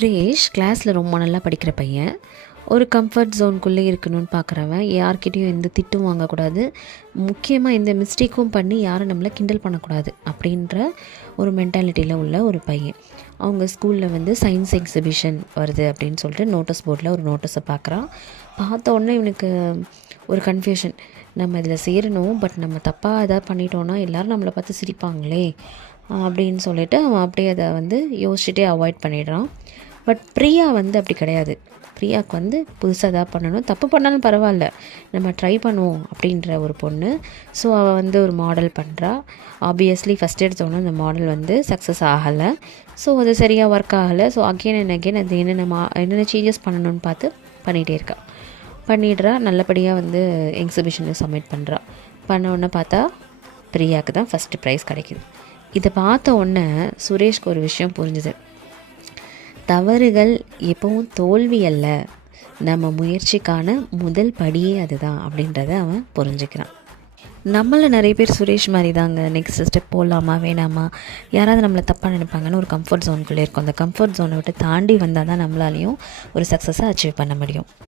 சுரேஷ் கிளாஸில் ரொம்ப நல்லா படிக்கிற பையன். ஒரு கம்ஃபர்ட் ஜோனுக்குள்ளே இருக்கணும்னு பார்க்குறவன். யார்கிட்டையும் எந்த திட்டும் வாங்கக்கூடாது, முக்கியமாக எந்த மிஸ்டேக்கும் பண்ணி யாரும் நம்மளை கிண்டல் பண்ணக்கூடாது அப்படின்ற ஒரு மென்டாலிட்டியில் உள்ள ஒரு பையன். அவங்க ஸ்கூலில் சயின்ஸ் எக்ஸிபிஷன் வருது அப்படின்னு சொல்லிட்டு நோட்டீஸ் போர்டில் ஒரு நோட்டீஸை பார்க்குறான். பார்த்த உடனே இவனுக்கு ஒரு கன்ஃபியூஷன். நம்ம இதில் சேரணும், பட் நம்ம தப்பாக எதாவது பண்ணிட்டோன்னா எல்லோரும் நம்மளை பார்த்து சிரிப்பாங்களே அப்படின்னு சொல்லிட்டு அவன் அப்படியே அதை யோசிச்சுட்டே அவாய்ட் பண்ணிடுறான். பட் பிரியா அப்படி கிடையாது. பிரியாவுக்கு புதுசாக எதாவது பண்ணணும், தப்பு பண்ணாலும் பரவாயில்ல, நம்ம ட்ரை பண்ணுவோம் அப்படின்ற ஒரு பொண்ணு. ஸோ அவள் ஒரு மாடல் பண்ணுறா. ஆப்வியஸ்லி ஃபஸ்ட் எடுத்தோன்னே அந்த மாடல் சக்ஸஸ் ஆகலை. ஸோ அது சரியாக ஒர்க் ஆகலை. ஸோ அகெயின் அண்ட் அகெயின் அது என்னென்ன சேஞ்சஸ் பண்ணணும்னு பார்த்து பண்ணிகிட்டே இருக்கா. பண்ணிடுறா. நல்லபடியாக எக்ஸிபிஷனில் சப்மிட் பண்ணுறா. பண்ண உடனே பார்த்தா பிரியாவுக்கு தான் ஃபஸ்ட்டு ப்ரைஸ் கிடைக்கிது. இதை பார்த்த உடனே சுரேஷ்க்கு ஒரு விஷயம் புரிஞ்சுது. தவறுகள் எப்பவும் தோல்வி அல்ல, நம்ம முயற்சிக்கான முதல் படியே அதுதான் அப்படின்றத அவன் புரிஞ்சுக்கிறான். நம்மள நிறைய பேர் சுரேஷ் மாதிரி தாங்க. நெக்ஸ்ட் ஸ்டெப் போகலாமா வேணாமா, யாராவது நம்மளை தப்பாக நினைப்பாங்கன்னு ஒரு கம்ஃபர்ட் ஜோனுக்குள்ளே இருக்கும். அந்த கம்ஃபர்ட் ஜோனை விட்டு தாண்டி வந்தால் தான் நம்மளாலையும் ஒரு சக்ஸஸை அச்சீவ் பண்ண முடியும்.